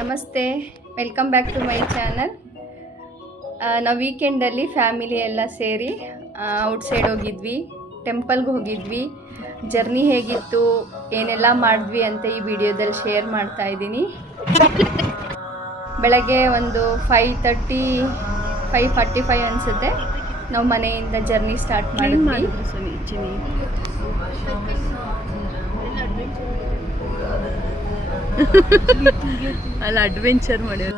ನಮಸ್ತೆ, welcome back to my channel. ನಾವು ವೀಕೆಂಡಲ್ಲಿ ಫ್ಯಾಮಿಲಿ ಎಲ್ಲ ಸೇರಿ ಔಟ್ಸೈಡ್ ಹೋಗಿದ್ವಿ, ಟೆಂಪಲ್ಗೆ ಹೋಗಿದ್ವಿ. ಜರ್ನಿ ಹೇಗಿತ್ತು, ಏನೆಲ್ಲ ಮಾಡಿದ್ವಿ ಅಂತ ಈ ವಿಡಿಯೋದಲ್ಲಿ ಶೇರ್ ಮಾಡ್ತಾ ಇದ್ದೀನಿ. ಬೆಳಗ್ಗೆ ಒಂದು 5:45 ಅನಿಸುತ್ತೆ ನಾವು ಮನೆಯಿಂದ ಜರ್ನಿ ಸ್ಟಾರ್ಟ್ ಮಾಡಿದ್ವಿ. ಅಲ್ಲಿ ಅಡ್ವೆಂಚರ್ ಮಾಡ್ಯಾರ.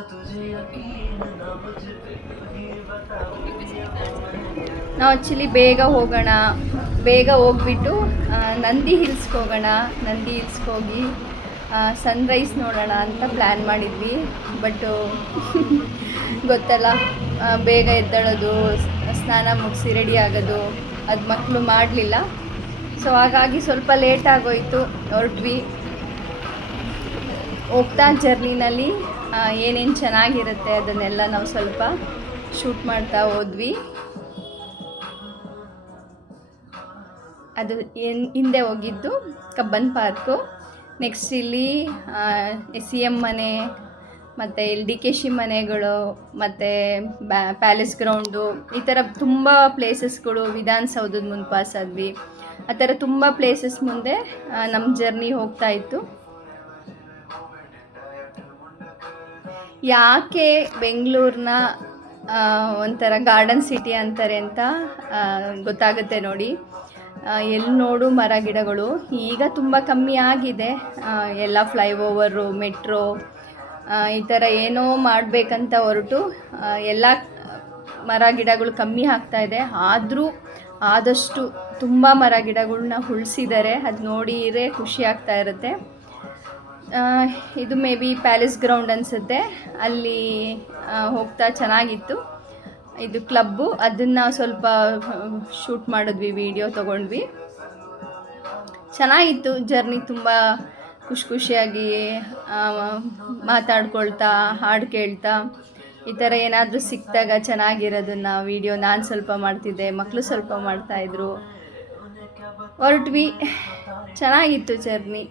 ನಾವು ಆ್ಯಕ್ಚುಲಿ ಬೇಗ ಹೋಗ್ಬಿಟ್ಟು ನಂದಿ ಹಿಲ್ಸ್ಗೆ ಹೋಗೋಣ. ನಂದಿ ಹಿಲ್ಸ್ಗೆ ಹೋಗಿ ಸನ್ರೈಸ್ ನೋಡೋಣ ಅಂತ ಪ್ಲ್ಯಾನ್ ಮಾಡಿದ್ವಿ. ಬಟ್ ಗೊತ್ತಲ್ಲ, ಬೇಗ ಎದ್ದೇಳೋದು, ಸ್ನಾನ ಮುಗಿಸಿ ರೆಡಿ ಆಗೋದು, ಅದು ಮಕ್ಕಳು ಮಾಡಲಿಲ್ಲ. ಸೊ ಹಾಗಾಗಿ ಸ್ವಲ್ಪ ಲೇಟ್ ಆಗೋಯಿತು. ಹೊರಟ್ವಿ. ಹೋಗ್ತಾ ಜರ್ನಿನಲ್ಲಿ ಏನೇನು ಚೆನ್ನಾಗಿರುತ್ತೆ ಅದನ್ನೆಲ್ಲ ನಾವು ಸ್ವಲ್ಪ ಶೂಟ್ ಮಾಡ್ತಾ ಹೋದ್ವಿ. ಅದು ಹಿಂದೆ ಹೋಗಿದ್ದು ಕಬ್ಬನ್ ಪಾರ್ಕು. ನೆಕ್ಸ್ಟ್ ಇಲ್ಲಿ CM ಮನೆ, ಮತ್ತು ಇಲ್ಲಿ DKC ಮನೆಗಳು, ಮತ್ತು ಪ್ಯಾಲೇಸ್ ಗ್ರೌಂಡು, ಈ ಥರ ತುಂಬ ಪ್ಲೇಸಸ್ಗಳು. ವಿಧಾನಸೌಧದ ಮುಂದೆ ಪಾಸ್ ಆದ್ವಿ. ಆ ಥರ ತುಂಬ ಪ್ಲೇಸಸ್ ಮುಂದೆ ನಮ್ಮ ಜರ್ನಿ ಹೋಗ್ತಾ ಇತ್ತು. ಯಾಕೆ ಬೆಂಗಳೂರನ್ನ ಒಂಥರ ಗಾರ್ಡನ್ ಸಿಟಿ ಅಂತಾರೆ ಅಂತ ಗೊತ್ತಾಗುತ್ತೆ ನೋಡಿ. ಎಲ್ಲಿ ನೋಡು ಮರ ಗಿಡಗಳು. ಈಗ ತುಂಬ ಕಮ್ಮಿ ಆಗಿದೆ. ಎಲ್ಲ ಫ್ಲೈಓವರು, ಮೆಟ್ರೋ, ಈ ಥರ ಏನೋ ಮಾಡಬೇಕಂತ ಹೊರಟು ಎಲ್ಲ ಮರ ಗಿಡಗಳು ಕಮ್ಮಿ ಆಗ್ತಾಯಿದೆ. ಆದರೂ ಆದಷ್ಟು ತುಂಬ ಮರ ಗಿಡಗಳನ್ನ ಉಳಿಸಿದ್ದಾರೆ. ಅದು ನೋಡಿದರೆ ಖುಷಿ ಆಗ್ತಾ ಇರುತ್ತೆ. ಇದು ಮೇ ಬಿ ಪ್ಯಾಲೇಸ್ ಗ್ರೌಂಡ್ ಅನಿಸುತ್ತೆ. ಅಲ್ಲಿ ಹೋಗ್ತಾ ಚೆನ್ನಾಗಿತ್ತು. ಇದು ಕ್ಲಬ್ಬು, ಅದನ್ನು ಸ್ವಲ್ಪ ಶೂಟ್ ಮಾಡಿದ್ವಿ, ವಿಡಿಯೋ ತೊಗೊಂಡ್ವಿ. ಚೆನ್ನಾಗಿತ್ತು ಜರ್ನಿ. ತುಂಬ ಖುಷಿಯಾಗಿ ಮಾತಾಡ್ಕೊಳ್ತಾ, ಹಾಡು ಕೇಳ್ತಾ, ಈ ಥರ ಏನಾದರೂ ಸಿಕ್ಕಿದಾಗ ಚೆನ್ನಾಗಿರೋದನ್ನು ವಿಡಿಯೋ ನಾನು ಸ್ವಲ್ಪ ಮಾಡ್ತಿದ್ದೆ, ಮಕ್ಕಳು ಸ್ವಲ್ಪ ಮಾಡ್ತಾಯಿದ್ರು. ಹೊರಟ್ವಿ. ಚೆನ್ನಾಗಿತ್ತು ಜರ್ನಿ.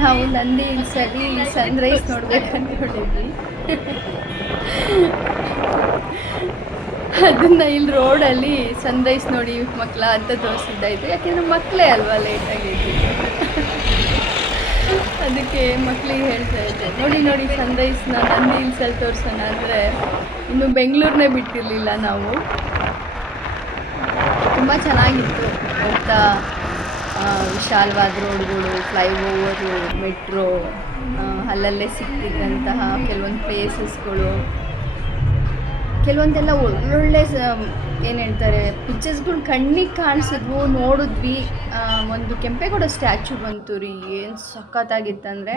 ನಾವು ನಂದಿ ಹಿಲ್ಸಲ್ಲಿ ಸನ್ರೈಸ್ ನೋಡ್ಬೇಕಂತ ಹೊರಟಿದ್ವಿ. ಅದನ್ನು ಇಲ್ಲಿ ರೋಡಲ್ಲಿ ಸನ್ರೈಸ್ ನೋಡಿ ಮಕ್ಕಳ ಅಂತ ತೋರಿಸಿದ್ದಾಯಿತು. ಯಾಕೆಂದರೆ ಮಕ್ಕಳೇ ಅಲ್ವಾ ಲೇಟಾಗಿದ್ದು. ಅದಕ್ಕೆ ಮಕ್ಕಳಿಗೆ ಹೇಳ್ತಾ ಇದ್ದೆ, ನೋಡಿ ಸನ್ರೈಸ್ನ ನಂದಿ ಹಿಲ್ಸಲ್ಲಿ ತೋರಿಸೋಣ ಅಂದರೆ ಇನ್ನು ಬೆಂಗಳೂರನ್ನೇ ಬಿಟ್ಟಿರಲಿಲ್ಲ ನಾವು. ತುಂಬ ಚೆನ್ನಾಗಿತ್ತು. ಹೋಗ್ತಾ ವಿಶಾಲವಾದ ರೋಡ್ಗಳು, ಫ್ಲೈಓವರು, ಮೆಟ್ರೋ, ಅಲ್ಲಲ್ಲೇ ಸಿಕ್ತಿದ್ದಂತಹ ಕೆಲವೊಂದು ಪ್ಲೇಸಸ್ಗಳು, ಕೆಲವೊಂದೆಲ್ಲ ಒಳ್ಳೊಳ್ಳೆ ಏನು ಹೇಳ್ತಾರೆ ಪಿಕ್ಚರ್ಸ್ಗಳು ಕಣ್ಣಿಗೆ ಕಾಣಿಸಿದ್ವು, ನೋಡಿದ್ವಿ. ಒಂದು ಕೆಂಪೇಗೌಡ ಸ್ಟ್ಯಾಚು ಬಂತು ರೀ, ಏನು ಸಖತ್ತಾಗಿತ್ತಂದರೆ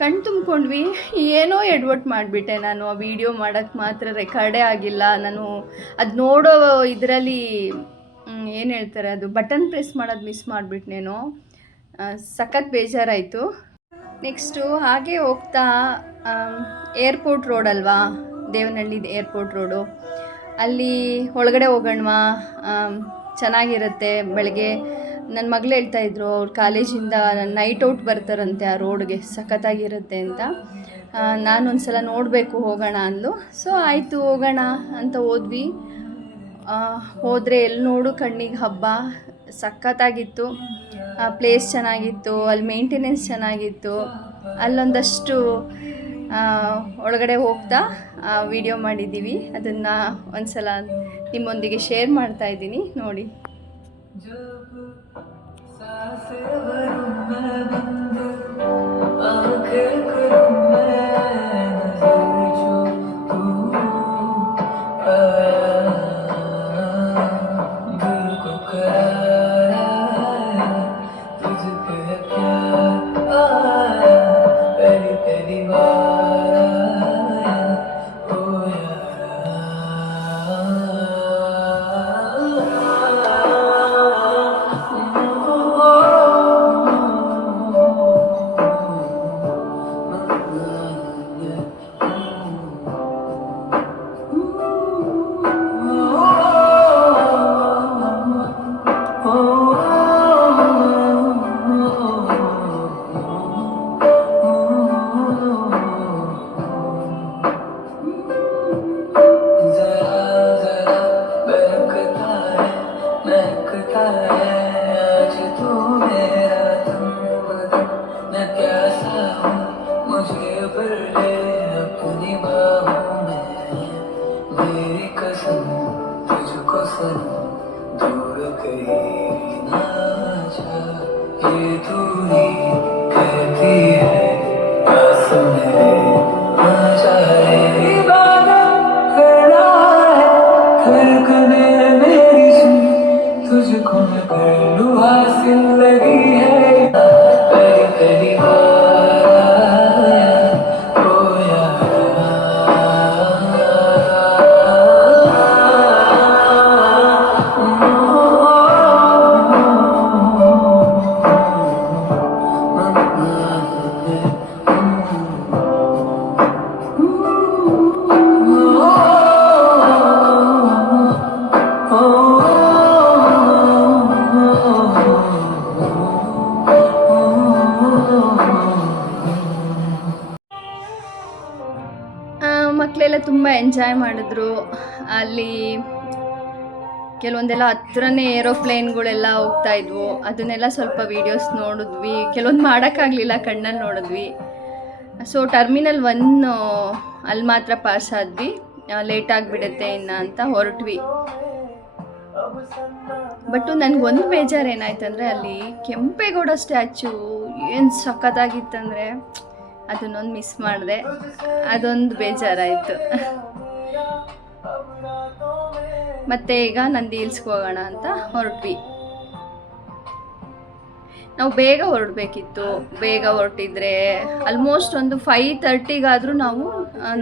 ಕಣ್ಣು ತುಂಬ್ಕೊಂಡ್ವಿ. ಏನೋ ಎಡ್ವರ್ಟ್ ಮಾಡಿಬಿಟ್ಟೆ ನಾನು. ಆ ವಿಡಿಯೋ ಮಾಡೋಕ್ಕೆ ಮಾತ್ರ ರೆಕಾರ್ಡೇ ಆಗಿಲ್ಲ ನಾನು. ಅದು ನೋಡೋ ಇದರಲ್ಲಿ ಏನು ಹೇಳ್ತಾರೆ, ಅದು ಬಟನ್ ಪ್ರೆಸ್ ಮಾಡೋದು ಮಿಸ್ ಮಾಡಿಬಿಟ್ನೇನೋ. ಸಖತ್ ಬೇಜಾರಾಯಿತು. ನೆಕ್ಸ್ಟು ಹಾಗೆ ಹೋಗ್ತಾ ಏರ್ಪೋರ್ಟ್ ರೋಡ್ ಅಲ್ವಾ, ದೇವನಹಳ್ಳಿ ಏರ್ಪೋರ್ಟ್ ರೋಡು, ಅಲ್ಲಿ ಒಳಗಡೆ ಹೋಗೋಣವಾ, ಚೆನ್ನಾಗಿರುತ್ತೆ. ಬೆಳಗ್ಗೆ ನನ್ನ ಮಗಳು ಹೇಳ್ತಾಯಿದ್ರು, ಅವ್ರ ಕಾಲೇಜಿಂದ ನೈಟ್ ಔಟ್ ಬರ್ತಾರಂತೆ ಆ ರೋಡ್ಗೆ, ಸಖತ್ತಾಗಿರುತ್ತೆ ಅಂತ. ನಾನೊಂದು ಸಲ ನೋಡಬೇಕು, ಹೋಗೋಣ ಅಂದು. ಸೊ ಆಯಿತು ಹೋಗೋಣ ಅಂತ ಹೋದ್ವಿ. ಹೋದರೆ ಎಲ್ಲಿ ನೋಡು ಕಣ್ಣಿಗೆ ಹಬ್ಬ. ಸಖತ್ತಾಗಿತ್ತು. ಪ್ಲೇಸ್ ಚೆನ್ನಾಗಿತ್ತು, ಅಲ್ಲಿ ಮೇಂಟೆನೆನ್ಸ್ ಚೆನ್ನಾಗಿತ್ತು. ಅಲ್ಲೊಂದಷ್ಟು ಒಳಗಡೆ ಹೋಗ್ತಾ ವಿಡಿಯೋ ಮಾಡಿದ್ದೀವಿ. ಅದನ್ನು ಒಂದು ಸಲ ನಿಮ್ಮೊಂದಿಗೆ ಶೇರ್ ಮಾಡ್ತಾಯಿದ್ದೀನಿ, ನೋಡಿ. ಮಕ್ಕಳೆಲ್ಲ ತುಂಬ ಎಂಜಾಯ್ ಮಾಡಿದ್ರು. ಅಲ್ಲಿ ಕೆಲವೊಂದೆಲ್ಲ ಹತ್ರನೇ ಏರೋಪ್ಲೇನ್ಗಳೆಲ್ಲ ಹೋಗ್ತಾ ಇದ್ವು, ಅದನ್ನೆಲ್ಲ ಸ್ವಲ್ಪ ವೀಡಿಯೋಸ್ ನೋಡಿದ್ವಿ. ಕೆಲವೊಂದು ಮಾಡೋಕ್ಕಾಗಲಿಲ್ಲ, ಕಣ್ಣಲ್ಲಿ ನೋಡಿದ್ವಿ. ಸೊ ಟರ್ಮಿನಲ್ 1 ಅಲ್ಲಿ ಮಾತ್ರ ಪಾಸ್ ಆದ್ವಿ, ಲೇಟ್ ಆಗಿಬಿಡುತ್ತೆ ಇನ್ನು ಅಂತ ಹೊರಟ್ವಿ. ಬಟ್ ನನಗೊಂದು ಬೇಜಾರು ಏನಾಯ್ತಂದರೆ ಅಲ್ಲಿ ಕೆಂಪೇಗೌಡ ಸ್ಟ್ಯಾಚು ಏನು ಸಖತ್ತಾಗಿತ್ತಂದರೆ ಅದನ್ನೊಂದು ಮಿಸ್ ಮಾಡಿದೆ, ಅದೊಂದು ಬೇಜಾರಾಯಿತು. ಮತ್ತು ಈಗ ನಂದಿ ಹಿಲ್ಸ್ಗೆ ಹೋಗೋಣ ಅಂತ ಹೊರಟ್ವಿ. ನಾವು ಬೇಗ ಹೊರಡಬೇಕಿತ್ತು, ಬೇಗ ಹೊರಟಿದ್ರೆ ಆಲ್ಮೋಸ್ಟ್ ಒಂದು 5:30ಗಾದರೂ ನಾವು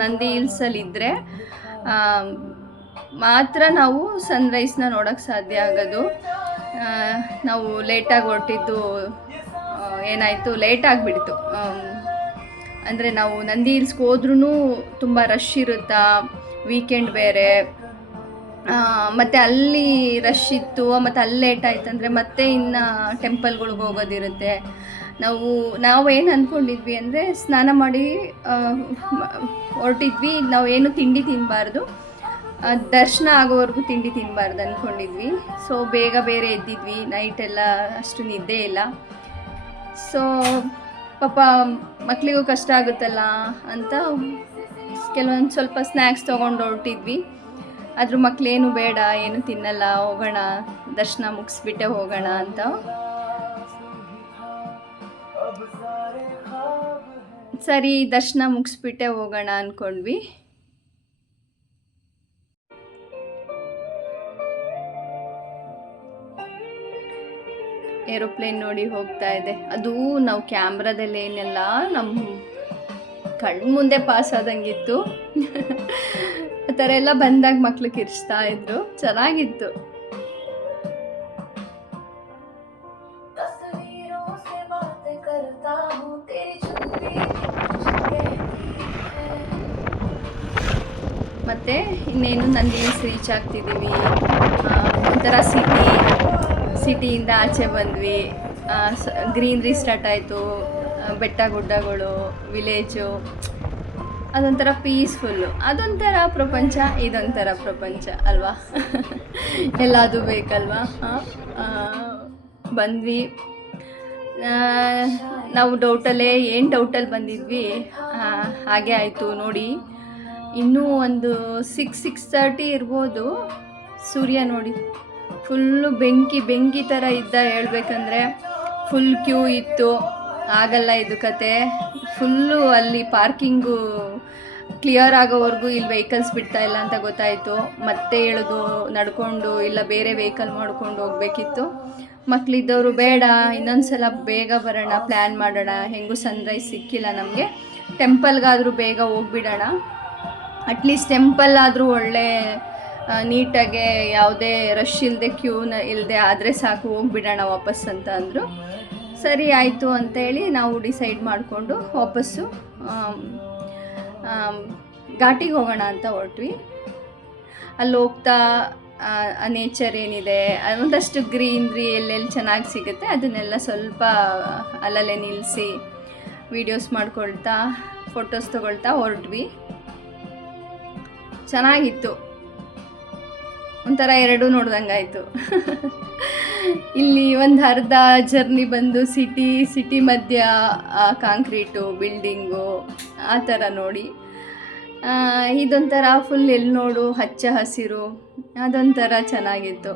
ನಂದಿ ಹಿಲ್ಸಲ್ಲಿದ್ದರೆ ಮಾತ್ರ ನಾವು ಸನ್ರೈಸ್ನ ನೋಡೋಕ್ಕೆ ಸಾಧ್ಯ ಆಗೋದು. ನಾವು ಲೇಟಾಗಿ ಹೊರಟಿದ್ದು ಏನಾಯಿತು, ಲೇಟ್ ಆಗಿಬಿಡ್ತು. ಅಂದರೆ ನಾವು ನಂದಿ ಹಿಲ್ಸ್ಗೆ ಹೋದ್ರೂ ತುಂಬ ರಶ್ ಇರುತ್ತಾ, ವೀಕೆಂಡ್ ಬೇರೆ, ಮತ್ತು ಅಲ್ಲಿ ರಶ್ ಇತ್ತು, ಮತ್ತು ಅಲ್ಲಿ ಲೇಟ್ ಆಯ್ತಂದರೆ ಮತ್ತೆ ಇನ್ನು ಟೆಂಪಲ್ಗಳ್ಗೆ ಹೋಗೋದಿರುತ್ತೆ. ನಾವೇನು ಅಂದ್ಕೊಂಡಿದ್ವಿ ಅಂದರೆ ಸ್ನಾನ ಮಾಡಿ ಹೊರಟಿದ್ವಿ, ನಾವು ಏನು ತಿಂಡಿ ತಿನ್ನಬಾರ್ದು, ದರ್ಶನ ಆಗೋವರೆಗೂ ತಿಂಡಿ ತಿನ್ನಬಾರ್ದು ಅಂದ್ಕೊಂಡಿದ್ವಿ. ಸೊ ಬೇಗ ಬೇರೆ ಎದ್ದಿದ್ವಿ, ನೈಟೆಲ್ಲ ಅಷ್ಟು ನಿದ್ದೆ ಇಲ್ಲ. ಸೊ ಪಾಪ ಮಕ್ಕಳಿಗೂ ಕಷ್ಟ ಆಗುತ್ತಲ್ಲ ಅಂತ ಕೆಲವೊಂದು ಸ್ವಲ್ಪ ಸ್ನ್ಯಾಕ್ಸ್ ತೊಗೊಂಡು ಹೊರಟಿದ್ವಿ. ಆದರೂ ಮಕ್ಕಳೇನು ಬೇಡ, ಏನು ತಿನ್ನಲ್ಲ, ಹೋಗೋಣ ದರ್ಶನ ಮುಗಿಸ್ಬಿಟ್ಟೆ ಹೋಗೋಣ ಅಂತ. ಸರಿ ದರ್ಶನ ಮುಗಿಸ್ಬಿಟ್ಟೆ ಹೋಗೋಣ ಅಂದ್ಕೊಂಡ್ವಿ. ಏರೋಪ್ಲೇನ್ ನೋಡಿ ಹೋಗ್ತಾ ಇದೆ. ಅದು ನಾವು ಕ್ಯಾಮ್ರಾದಲ್ಲಿ ಏನೆಲ್ಲ ನಮ್ಮ ಕಣ್ಣು ಮುಂದೆ ಪಾಸ್ ಆದಂಗಿತ್ತು. ಆ ಥರ ಎಲ್ಲ ಬಂದಾಗ ಮಕ್ಕಳು ಕಿರ್ಚ್ತಾ ಇದ್ರು, ಚೆನ್ನಾಗಿತ್ತು. ಮತ್ತು ಇನ್ನೇನು ನಂದಿ ಹಿಲ್ಸ್ ರೀಚ್ ಆಗ್ತಿದ್ದೀವಿ. ಒಂಥರ ಸಿಟಿಯಿಂದ ಆಚೆ ಬಂದ್ವಿ. ಗ್ರೀನ್ರಿ ಸ್ಟಾರ್ಟ್ ಆಯಿತು, ಬೆಟ್ಟ ಗುಡ್ಡಗಳು, ವಿಲೇಜು, ಅದೊಂಥರ ಪೀಸ್ಫುಲ್ಲು, ಅದೊಂಥರ ಪ್ರಪಂಚ, ಇದೊಂಥರ ಪ್ರಪಂಚ ಅಲ್ವಾ. ಎಲ್ಲದು ಬೇಕಲ್ವಾ. ಬಂದ್ವಿ. ನಾವು ಏನು ಡೌಟಲ್ಲಿ ಬಂದಿದ್ವಿ, ಹಾಗೆ ಆಯಿತು ನೋಡಿ. ಇನ್ನೂ ಒಂದು 6:30 ಇರ್ಬೋದು. ಸೂರ್ಯ ನೋಡಿ ಫುಲ್ಲು ಬೆಂಕಿ ಥರ ಇದ್ದ. ಹೇಳ್ಬೇಕಂದ್ರೆ ಫುಲ್ ಕ್ಯೂ ಇತ್ತು, ಆಗಲ್ಲ ಇದು ಕತೆ. ಫುಲ್ಲು ಅಲ್ಲಿ ಪಾರ್ಕಿಂಗು ಕ್ಲಿಯರ್ ಆಗೋವರೆಗೂ ಇಲ್ಲಿ ವೆಹಿಕಲ್ಸ್ ಬಿಡ್ತಾ ಇಲ್ಲ ಅಂತ ಗೊತ್ತಾಯಿತು. ಮತ್ತೆ ಎಳೆದು ನಡ್ಕೊಂಡು ಇಲ್ಲ ಬೇರೆ ವೆಹಿಕಲ್ ಮಾಡ್ಕೊಂಡು ಹೋಗಬೇಕಿತ್ತು. ಮಕ್ಕಳಿದ್ದವರು ಬೇಡ, ಇನ್ನೊಂದು ಸಲ ಬೇಗ ಬರೋಣ, ಪ್ಲ್ಯಾನ್ ಮಾಡೋಣ, ಹೆಂಗೂ ಸನ್ರೈಸ್ ಸಿಕ್ಕಿಲ್ಲ ನಮಗೆ, ಟೆಂಪಲ್ಗಾದರೂ ಬೇಗ ಹೋಗ್ಬಿಡೋಣ, ಅಟ್ಲೀಸ್ಟ್ ಟೆಂಪಲ್ ಆದರೂ ಒಳ್ಳೆ ನೀಟಾಗೆ ಯಾವುದೇ ರಶ್ ಇಲ್ಲದೆ ಕ್ಯೂನ ಇಲ್ಲದೆ ಆದರೆ ಸಾಕು, ಹೋಗ್ಬಿಡೋಣ ವಾಪಸ್ ಅಂತ ಅಂದರು. ಸರಿ ಆಯಿತು ಅಂತೇಳಿ ನಾವು ಡಿಸೈಡ್ ಮಾಡಿಕೊಂಡು ವಾಪಸ್ಸು ಘಾಟಿಗೆ ಹೋಗೋಣ ಅಂತ ಹೊರಟ್ವಿ. ಅಲ್ಲಿ ಹೋಗ್ತಾ ನೇಚರ್ ಏನಿದೆ, ಒಂದಷ್ಟು ಗ್ರೀನ್ರಿ ಎಲ್ಲೆಲ್ಲಿ ಚೆನ್ನಾಗಿ ಸಿಗುತ್ತೆ ಅದನ್ನೆಲ್ಲ ಸ್ವಲ್ಪ ಅಲ್ಲಲ್ಲೇ ನಿಲ್ಲಿಸಿ ವೀಡಿಯೋಸ್ ಮಾಡ್ಕೊಳ್ತಾ ಫೋಟೋಸ್ ತೊಗೊಳ್ತಾ ಹೊರಟ್ವಿ. ಚೆನ್ನಾಗಿತ್ತು, ಒಂಥರ ಎರಡೂ ನೋಡ್ದಂಗಾಯಿತು. ಇಲ್ಲಿ ಒಂದು ಅರ್ಧ ಜರ್ನಿ ಬಂದು ಸಿಟಿ ಮಧ್ಯ ಕಾಂಕ್ರೀಟು ಬಿಲ್ಡಿಂಗು ಆ ಥರ ನೋಡಿ. ಇದೊಂಥರ ಫುಲ್ ಎಲ್ಲಿ ನೋಡು ಹಚ್ಚ ಹಸಿರು, ಅದೊಂಥರ ಚೆನ್ನಾಗಿತ್ತು.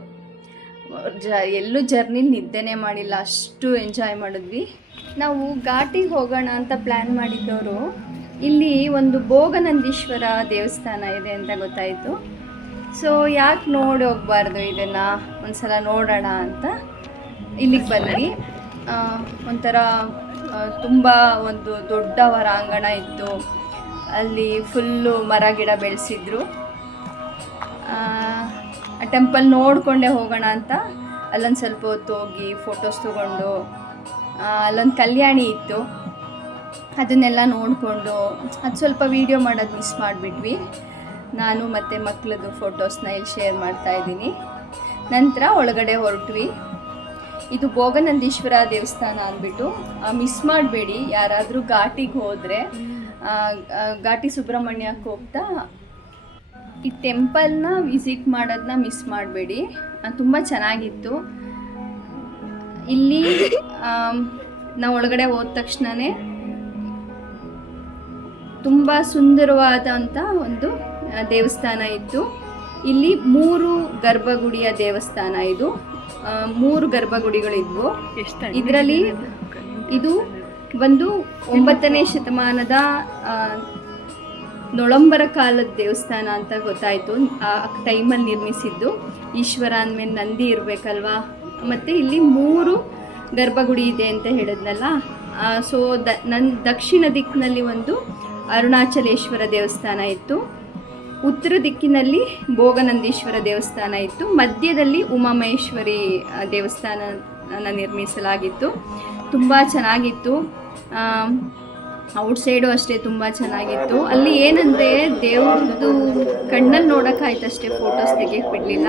ಎಲ್ಲೂ ಜರ್ನಿ ನಿದ್ದೆನೇ ಮಾಡಿಲ್ಲ, ಅಷ್ಟು ಎಂಜಾಯ್ ಮಾಡಿದ್ವಿ. ನಾವು ಘಾಟಿಗೆ ಹೋಗೋಣ ಅಂತ ಪ್ಲ್ಯಾನ್ ಮಾಡಿದ್ದವರು ಇಲ್ಲಿ ಒಂದು ಭೋಗನಂದೀಶ್ವರ ದೇವಸ್ಥಾನ ಇದೆ ಅಂತ ಗೊತ್ತಾಯಿತು. ಸೊ ಯಾಕೆ ನೋಡಿ ಹೋಗಬಾರ್ದು, ಇದನ್ನು ಒಂದು ಸಲ ನೋಡೋಣ ಅಂತ ಇಲ್ಲಿಗೆ ಬಂದ್ವಿ. ಒಂಥರ ತುಂಬ ಒಂದು ದೊಡ್ಡ ಹೊರಾಂಗಣ ಇತ್ತು, ಅಲ್ಲಿ ಫುಲ್ಲು ಮರ ಗಿಡ ಬೆಳೆಸಿದ್ರು. ಆ ಟೆಂಪಲ್ ನೋಡಿಕೊಂಡೇ ಹೋಗೋಣ ಅಂತ ಅಲ್ಲೊಂದು ಸ್ವಲ್ಪ ಹೊತ್ತು ಹೋಗಿ ಫೋಟೋಸ್ ತೊಗೊಂಡು, ಅಲ್ಲೊಂದು ಕಲ್ಯಾಣಿ ಇತ್ತು, ಅದನ್ನೆಲ್ಲ ನೋಡಿಕೊಂಡು ಅದು ಸ್ವಲ್ಪ ವೀಡಿಯೋ ಮಾಡೋದು ಮಿಸ್ ಮಾಡಿಬಿಟ್ವಿ. ನಾನು ಮತ್ತು ಮಕ್ಕಳದ್ದು ಫೋಟೋಸ್ನ ಇಲ್ಲಿ ಶೇರ್ ಮಾಡ್ತಾಯಿದ್ದೀನಿ. ನಂತರ ಒಳಗಡೆ ಹೊರಟ್ವಿ. ಇದು ಭೋಗನಂದೀಶ್ವರ ದೇವಸ್ಥಾನ ಅಂದ್ಬಿಟ್ಟು ಮಿಸ್ ಮಾಡಬೇಡಿ. ಯಾರಾದರೂ ಘಾಟಿಗೆ ಹೋದರೆ ಘಾಟಿ ಸುಬ್ರಹ್ಮಣ್ಯಕ್ಕೆ ಹೋಗ್ತಾ ಈ ಟೆಂಪಲ್ನ ವಿಸಿಟ್ ಮಾಡೋದನ್ನ ಮಿಸ್ ಮಾಡಬೇಡಿ, ತುಂಬ ಚೆನ್ನಾಗಿತ್ತು. ಇಲ್ಲಿ ನಾವು ಒಳಗಡೆ ಹೋದ ತಕ್ಷಣವೇ ತುಂಬ ಸುಂದರವಾದಂಥ ಒಂದು ದೇವಸ್ಥಾನ ಇತ್ತು. ಇಲ್ಲಿ 3 ಗರ್ಭಗುಡಿಯ ದೇವಸ್ಥಾನ ಇದು. 3 ಗರ್ಭಗುಡಿಗಳಿದ್ವು. ಇದರಲ್ಲಿ ಇದು ಒಂದು 9ನೇ ಶತಮಾನದ ನೊಳಂಬರ ಕಾಲದ ದೇವಸ್ಥಾನ ಅಂತ ಗೊತ್ತಾಯಿತು. ಆ ಟೈಮಲ್ಲಿ ನಿರ್ಮಿಸಿದ್ದು. ಈಶ್ವರ ಅಂದಮೇಲೆ ನಂದಿ ಇರಬೇಕಲ್ವಾ, ಮತ್ತು ಇಲ್ಲಿ 3 ಗರ್ಭಗುಡಿ ಇದೆ ಅಂತ ಹೇಳಿದ್ನಲ್ಲ. ಸೊ ದಕ್ಷಿಣ ದಿಕ್ಕಿನಲ್ಲಿ ಒಂದು ಅರುಣಾಚಲೇಶ್ವರ ದೇವಸ್ಥಾನ ಇತ್ತು, ಉತ್ತರ ದಿಕ್ಕಿನಲ್ಲಿ ಭೋಗನಂದೀಶ್ವರ ದೇವಸ್ಥಾನ ಇತ್ತು, ಮಧ್ಯದಲ್ಲಿ ಉಮಾಮಹೇಶ್ವರಿ ದೇವಸ್ಥಾನ ನಿರ್ಮಿಸಲಾಗಿತ್ತು. ತುಂಬ ಚೆನ್ನಾಗಿತ್ತು. ಔಟ್ಸೈಡು ಅಷ್ಟೇ ತುಂಬ ಚೆನ್ನಾಗಿತ್ತು. ಅಲ್ಲಿ ಏನಂದರೆ ದೇವ್ರದ್ದು ಕಣ್ಣಲ್ಲಿ ನೋಡೋಕ್ಕಾಯ್ತಷ್ಟೇ, ಫೋಟೋಸ್ ತೆಗಿಯಕ್ಕೆ ಬಿಡಲಿಲ್ಲ.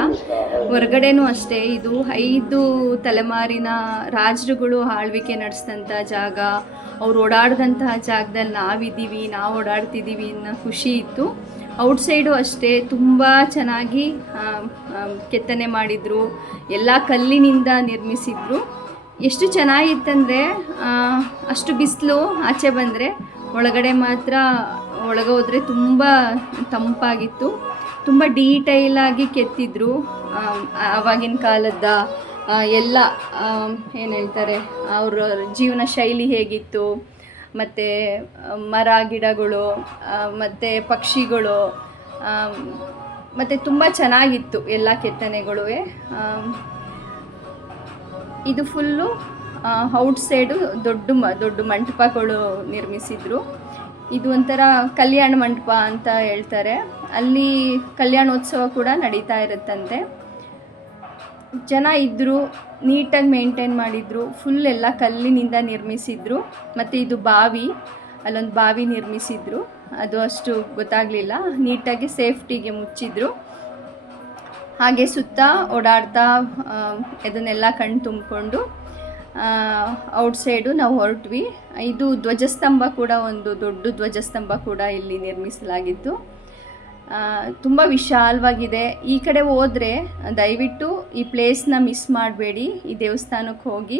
ಹೊರಗಡೆನೂ ಅಷ್ಟೇ, ಇದು 5 ತಲೆಮಾರಿನ ರಾಜರುಗಳು ಆಳ್ವಿಕೆ ನಡೆಸಿದಂಥ ಜಾಗ. ಅವ್ರು ಓಡಾಡಿದಂತಹ ಜಾಗದಲ್ಲಿ ನಾವಿದ್ದೀವಿ, ನಾವು ಓಡಾಡ್ತಿದ್ದೀವಿ ಅನ್ನೋ ಖುಷಿ ಇತ್ತು. ಔಟ್ಸೈಡು ಅಷ್ಟೇ ತುಂಬ ಚೆನ್ನಾಗಿ ಕೆತ್ತನೆ ಮಾಡಿದರು, ಎಲ್ಲ ಕಲ್ಲಿನಿಂದ ನಿರ್ಮಿಸಿದ್ರು. ಎಷ್ಟು ಚೆನ್ನಾಗಿತ್ತಂದರೆ ಅಷ್ಟು ಬಿಸಿಲು, ಆಚೆ ಬಂದರೆ ಒಳಗಡೆ ಮಾತ್ರ ಒಳಗೆ ಹೋದರೆ ತುಂಬ ತಂಪಾಗಿತ್ತು. ತುಂಬ ಡೀಟೈಲಾಗಿ ಕೆತ್ತಿದ್ರು. ಆವಾಗಿನ ಕಾಲದ ಎಲ್ಲ ಏನು ಹೇಳ್ತಾರೆ, ಅವರ ಜೀವನ ಶೈಲಿ ಹೇಗಿತ್ತು, ಮತ್ತು ಮರ ಗಿಡಗಳು, ಮತ್ತು ಪಕ್ಷಿಗಳು, ಮತ್ತು ತುಂಬ ಚೆನ್ನಾಗಿತ್ತು ಎಲ್ಲ ಕೆತ್ತನೆಗಳು. ಇದು ಫುಲ್ಲು ಔಟ್ಸೈಡು ದೊಡ್ಡ ಮಂಟಪಗಳು ನಿರ್ಮಿಸಿದರು. ಇದು ಒಂಥರ ಕಲ್ಯಾಣ ಮಂಟಪ ಅಂತ ಹೇಳ್ತಾರೆ. ಅಲ್ಲಿ ಕಲ್ಯಾಣೋತ್ಸವ ಕೂಡ ನಡೀತಾ ಇರುತ್ತಂತೆ. ಜನ ಇದ್ದರು, ನೀಟಾಗಿ ಮೇಂಟೈನ್ ಮಾಡಿದರು. ಫುಲ್ ಎಲ್ಲ ಕಲ್ಲಿನಿಂದ ನಿರ್ಮಿಸಿದ್ರು. ಮತ್ತು ಇದು ಬಾವಿ, ಅಲ್ಲೊಂದು ಬಾವಿ ನಿರ್ಮಿಸಿದ್ರು. ಅದು ಅಷ್ಟು ಗೊತ್ತಾಗಲಿಲ್ಲ, ನೀಟಾಗಿ ಸೇಫ್ಟಿಗೆ ಮುಚ್ಚಿದ್ರು. ಹಾಗೆ ಸುತ್ತ ಓಡಾಡ್ತಾ ಇದನ್ನೆಲ್ಲ ಕಣ್ಣು ತುಂಬಿಕೊಂಡು ಔಟ್ಸೈಡು ನಾವು ಹೊರಟ್ವಿ. ಇದು ಧ್ವಜಸ್ತಂಭ ಕೂಡ, ಒಂದು ದೊಡ್ಡ ಧ್ವಜಸ್ತಂಭ ಕೂಡ ಇಲ್ಲಿ ನಿರ್ಮಿಸಲಾಗಿತ್ತು. ತುಂಬ ವಿಶಾಲವಾಗಿದೆ. ಈ ಕಡೆ ಹೋದರೆ ದಯವಿಟ್ಟು ಈ ಪ್ಲೇಸ್ನ ಮಿಸ್ ಮಾಡಬೇಡಿ. ಈ ದೇವಸ್ಥಾನಕ್ಕೆ ಹೋಗಿ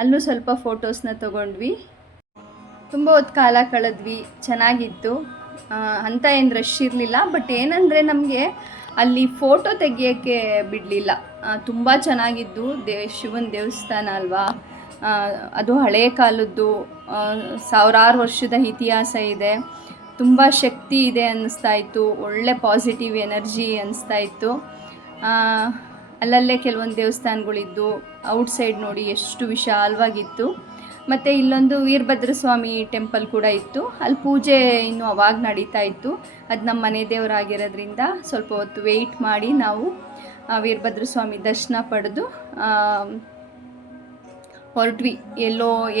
ಅಲ್ಲೂ ಸ್ವಲ್ಪ ಫೋಟೋಸ್ನ ತೊಗೊಂಡ್ವಿ. ತುಂಬ ಹೊತ್ತು ಕಾಲ ಕಳೆದ್ವಿ, ಚೆನ್ನಾಗಿತ್ತು. ಅಂತ ಏನು ರಶ್ ಇರಲಿಲ್ಲ. ಬಟ್ ಏನಂದರೆ ನಮಗೆ ಅಲ್ಲಿ ಫೋಟೋ ತೆಗಿಯೋಕ್ಕೆ ಬಿಡಲಿಲ್ಲ. ತುಂಬ ಚೆನ್ನಾಗಿದ್ದು. ಶಿವನ ದೇವಸ್ಥಾನ ಅಲ್ವಾ, ಅದು ಹಳೆಯ ಕಾಲದ್ದು, ಸಾವಿರಾರು ವರ್ಷದ ಇತಿಹಾಸ ಇದೆ. ತುಂಬ ಶಕ್ತಿ ಇದೆ ಅನ್ನಿಸ್ತಾ ಇತ್ತು. ಒಳ್ಳೆ ಪಾಸಿಟಿವ್ ಎನರ್ಜಿ ಅನ್ನಿಸ್ತಾ ಇತ್ತು. ಅಲ್ಲಲ್ಲೇ ಕೆಲವೊಂದು ದೇವಸ್ಥಾನಗಳಿದ್ದು. ಔಟ್ಸೈಡ್ ನೋಡಿ ಎಷ್ಟು ವಿಶಾಲವಾಗಿತ್ತು. ಮತ್ತು ಇಲ್ಲೊಂದು ವೀರಭದ್ರ ಸ್ವಾಮಿ ಟೆಂಪಲ್ ಕೂಡ ಇತ್ತು. ಅಲ್ಲಿ ಪೂಜೆ ಇನ್ನೂ ಅವಾಗ ನಡೀತಾ ಇತ್ತು. ಅದು ನಮ್ಮ ಮನೆ ದೇವರಾಗಿರೋದ್ರಿಂದ ಸ್ವಲ್ಪ ಹೊತ್ತು ವೆಯ್ಟ್ ಮಾಡಿ ನಾವು ವೀರಭದ್ರ ಸ್ವಾಮಿ ದರ್ಶನ ಪಡೆದು ಹೊರಟ್ವಿ.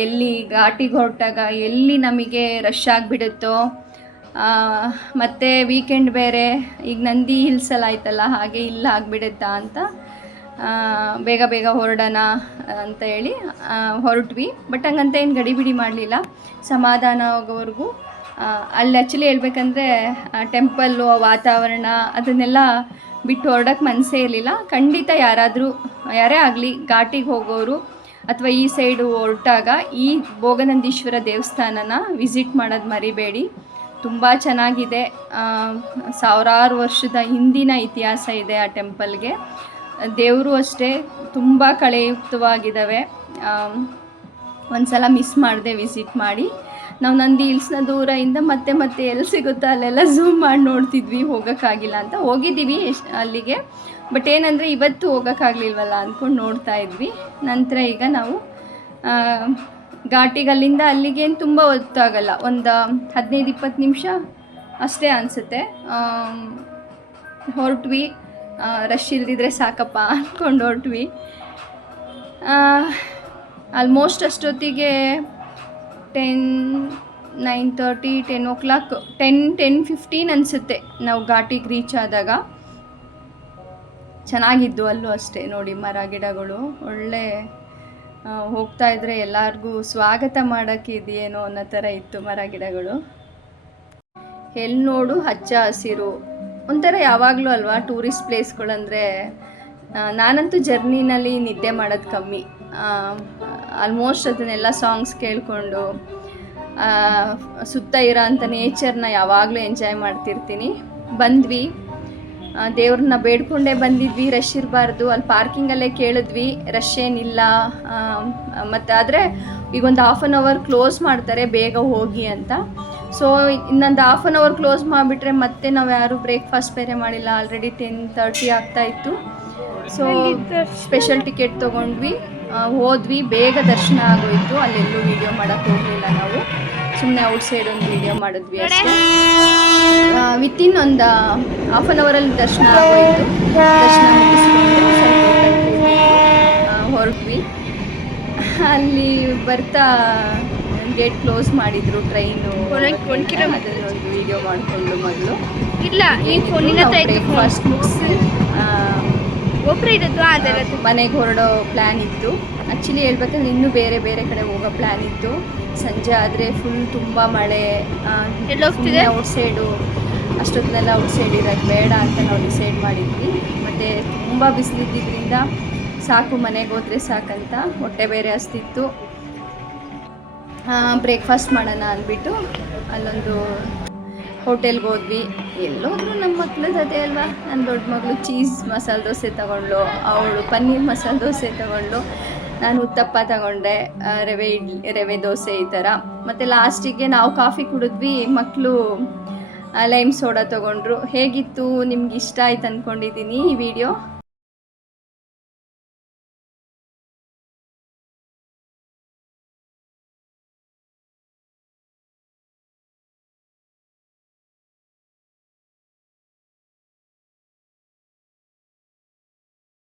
ಎಲ್ಲಿ ಘಾಟಿಗೆ ಹೊರಟಾಗ ಎಲ್ಲಿ ನಮಗೆ ರಶ್ ಆಗಿಬಿಡುತ್ತೋ, ಮತ್ತು ವೀಕೆಂಡ್ ಬೇರೆ, ಈಗ ನಂದಿ ಹಿಲ್ಸಲ್ಲಿ ಆಯ್ತಲ್ಲ, ಹಾಗೆ ಇಲ್ಲ ಆಗಿಬಿಡುತ್ತಾ ಅಂತ ಬೇಗ ಹೊರಡೋಣ ಅಂತ ಹೇಳಿ ಹೊರಟ್ವಿ. ಬಟ್ ಹಂಗಂತ ಏನು ಗಡಿಬಿಡಿ ಮಾಡಲಿಲ್ಲ, ಸಮಾಧಾನ ಆಗೋವರೆಗೂ. ಅಲ್ಲಿ ಆ್ಯಕ್ಚುಲಿ ಹೇಳ್ಬೇಕಂದ್ರೆ ಟೆಂಪಲ್ಲು, ವಾತಾವರಣ ಅದನ್ನೆಲ್ಲ ಬಿಟ್ಟು ಹೊರಡೋಕ್ಕೆ ಮನಸ್ಸೇ ಇರಲಿಲ್ಲ. ಖಂಡಿತ ಯಾರೇ ಆಗಲಿ ಘಾಟಿಗೆ ಹೋಗೋರು ಅಥವಾ ಈ ಸೈಡು ಹೊರಟಾಗ ಈ ಭೋಗನಂದೀಶ್ವರ ದೇವಸ್ಥಾನನ ವಿಸಿಟ್ ಮಾಡೋದು ಮರಿಬೇಡಿ. ತುಂಬ ಚೆನ್ನಾಗಿದೆ. ಸಾವಿರಾರು ವರ್ಷದ ಹಿಂದಿನ ಇತಿಹಾಸ ಇದೆ ಆ ಟೆಂಪಲ್ಗೆ. ದೇವರು ಅಷ್ಟೇ ತುಂಬ ಕಳೆಯುಕ್ತವಾಗಿದ್ದಾವೆ. ಒಂದು ಸಲ ಮಿಸ್ ಮಾಡದೆ ವಿಸಿಟ್ ಮಾಡಿ. ನಾವು ನಂದಿ ಹಿಲ್ಸ್ನ ದೂರದಿಂದ ಮತ್ತೆ ಎಲ್ಲಿ ಸಿಗುತ್ತೋ ಅಲ್ಲೆಲ್ಲ ಝೂಮ್ ಮಾಡಿ ನೋಡ್ತಿದ್ವಿ. ಹೋಗೋಕ್ಕಾಗಿಲ್ಲ ಅಂತ ಹೋಗಿದ್ದೀವಿ ಅಲ್ಲಿಗೆ. ಬಟ್ ಏನಂದರೆ ಇವತ್ತು ಹೋಗೋಕ್ಕಾಗಲಿಲ್ವಲ್ಲ ಅಂದ್ಕೊಂಡು ನೋಡ್ತಾ ಇದ್ವಿ. ನಂತರ ಈಗ ನಾವು ಘಾಟಿಗಲ್ಲಿಂದ ಅಲ್ಲಿಗೇನು ತುಂಬ ಹೊತ್ತಾಗಲ್ಲ, ಒಂದು 15-20 ನಿಮಿಷ ಅಷ್ಟೇ ಅನಿಸುತ್ತೆ. ಹೊರಟ್ವಿ. ರಶ್ ಇಲ್ದಿದ್ರೆ ಸಾಕಪ್ಪ ಅಂದ್ಕೊಂಡು ಹೊರಟ್ವಿ. ಆಲ್ಮೋಸ್ಟ್ ಅಷ್ಟೊತ್ತಿಗೆ 9:30 10 o'clock 10:15 ಅನಿಸುತ್ತೆ ನಾವು ಘಾಟಿಗೆ ರೀಚ್ ಆದಾಗ. ಚೆನ್ನಾಗಿದ್ದು ಅಲ್ಲೂ ಅಷ್ಟೇ ನೋಡಿ, ಮರ ಗಿಡಗಳು ಒಳ್ಳೆ ಹೋಗ್ತಾ ಇದ್ದರೆ ಎಲ್ಲರಿಗೂ ಸ್ವಾಗತ ಮಾಡೋಕ್ಕೆ ಇದೆಯೇನೋ ಅನ್ನೋ ಥರ ಇತ್ತು ಮರ ಗಿಡಗಳು. ಎಲ್ಲಿ ನೋಡು ಹಚ್ಚ ಹಸಿರು ಒಂಥರ ಯಾವಾಗಲೂ ಅಲ್ವಾ ಟೂರಿಸ್ಟ್ ಪ್ಲೇಸ್ಗಳಂದರೆ. ನಾನಂತೂ ಜರ್ನಿನಲ್ಲಿ ನಿದ್ದೆ ಮಾಡೋದು ಕಮ್ಮಿ. ಆಲ್ಮೋಸ್ಟ್ ಅದನ್ನೆಲ್ಲ ಸಾಂಗ್ಸ್ ಕೇಳಿಕೊಂಡು ಸುತ್ತ ಇರೋ ಅಂಥ ನೇಚರ್ನ ಯಾವಾಗಲೂ ಎಂಜಾಯ್ ಮಾಡ್ತಿರ್ತೀನಿ. ಬಂದ್ವಿ, ದೇವ್ರನ್ನ ಬೇಡ್ಕೊಂಡೇ ಬಂದಿದ್ವಿ, ರಶ್ ಇರಬಾರ್ದು. ಅಲ್ಲಿ ಪಾರ್ಕಿಂಗಲ್ಲೇ ಕೇಳಿದ್ವಿ, ರಶ್ ಏನಿಲ್ಲ. ಮತ್ತು ಆದರೆ ಈಗ ಒಂದು 1/2 hour ಕ್ಲೋಸ್ ಮಾಡ್ತಾರೆ, ಬೇಗ ಹೋಗಿ ಅಂತ. ಸೊ ಇನ್ನೊಂದು 1/2 hour ಕ್ಲೋಸ್ ಮಾಡಿಬಿಟ್ರೆ ಮತ್ತೆ ನಾವು ಯಾರೂ ಬ್ರೇಕ್ಫಾಸ್ಟ್ ಬೇರೆ ಮಾಡಿಲ್ಲ. ಆಲ್ರೆಡಿ 10:30 ಆಗ್ತಾಯಿತ್ತು. ಸೊ ಸ್ಪೆಷಲ್ ಟಿಕೆಟ್ ತೊಗೊಂಡ್ವಿ, ಹೋದ್ವಿ, ಬೇಗ ದರ್ಶನ ಆಗೋಯಿತು. ಅಲ್ಲೆಲ್ಲೂ ವೀಡಿಯೋ ಮಾಡೋಕ್ಕೆ ಹೋಗಲಿಲ್ಲ ನಾವು, ಸುಮ್ಮನೆ ಔಟ್ಸೈಡ್ ಒಂದು ವೀಡಿಯೋ ಮಾಡಿದ್ವಿ ಅಷ್ಟೇ. ವಿತಿನ್ ಒಂದು 1/2 hour ದರ್ಶನ ಆಗೋಯಿತು. ದರ್ಶನ ಮುಗಿಸ್ಕೊಂಡು ಸ್ವಲ್ಪ ಹೊರಟ್ವಿ. ಅಲ್ಲಿ ಬರ್ತಾ ಗೇಟ್ ಕ್ಲೋಸ್ ಮಾಡಿದ್ರು, ಟ್ರೈನು. ಅದನ್ನೊಂದು ವೀಡಿಯೋ ಮಾಡಿಕೊಂಡು ಮಗಳು ಇಲ್ಲ ಈ ಫೋನಿನ ಬ್ರೇಕ್ಫಾಸ್ಟ್ ಮುಗಿಸಿ ಒಬ್ಬರು ಇರೋದು ಅದರ ಮನೆಗೆ ಹೊರಡೋ ಪ್ಲ್ಯಾನ್ ಇತ್ತು. ಆ್ಯಕ್ಚುಲಿ ಹೇಳ್ಬೇಕಂದ್ರೆ ಇನ್ನೂ ಬೇರೆ ಬೇರೆ ಕಡೆ ಹೋಗೋ ಪ್ಲ್ಯಾನ್ ಇತ್ತು. ಸಂಜೆ ಆದರೆ ಫುಲ್ ತುಂಬ ಮಳೆ, ಎಲ್ಲೋಗ್ತಿದೆ ಔಟ್ಸೈಡು, ಅಷ್ಟೊತ್ತಿನೆಲ್ಲ ಔಟ್ಸೈಡ್ ಇರೋದು ಬೇಡ ಅಂತ ನಾವು ಡಿಸೈಡ್ ಮಾಡಿದ್ವಿ. ಮತ್ತು ತುಂಬ ಬಿಸಿಲಿದ್ದರಿಂದ ಸಾಕು, ಮನೆಗೆ ಹೋದರೆ ಸಾಕಂತ, ಹೊಟ್ಟೆ ಬೇರೆ ಹಸ್ತಿತ್ತು. ಬ್ರೇಕ್ಫಾಸ್ಟ್ ಮಾಡೋಣ ಅಂದ್ಬಿಟ್ಟು ಅಲ್ಲೊಂದು ಹೋಟೆಲ್ಗೆ ಹೋದ್ವಿ. ಎಲ್ಲೋದ್ರೂ ನಮ್ಮ ಮಕ್ಳದ್ದು ಅದೇ ಅಲ್ವಾ. ನನ್ನ ದೊಡ್ಡ ಮಗಳು ಚೀಸ್ ಮಸಾಲೆ ದೋಸೆ ತಗೊಂಡ್ಳು, ಅವಳು ಪನ್ನೀರ್ ಮಸಾಲೆ ದೋಸೆ ತಗೊಂಡ್ಳು, ನಾನು ಉತ್ತಪ್ಪ ತಗೊಂಡೆ, ರವೆ ದೋಸೆ ಈ ಥರ. ಮತ್ತು ಲಾಸ್ಟಿಗೆ ನಾವು ಕಾಫಿ ಕುಡಿದ್ವಿ, ಮಕ್ಕಳು ಲೈಮ್ ಸೋಡಾ ತೊಗೊಂಡ್ರು. ಹೇಗಿತ್ತು, ನಿಮ್ಗೆ ಇಷ್ಟ ಆಯ್ತು ಅಂದ್ಕೊಂಡಿದ್ದೀನಿ ಈ ವಿಡಿಯೋ.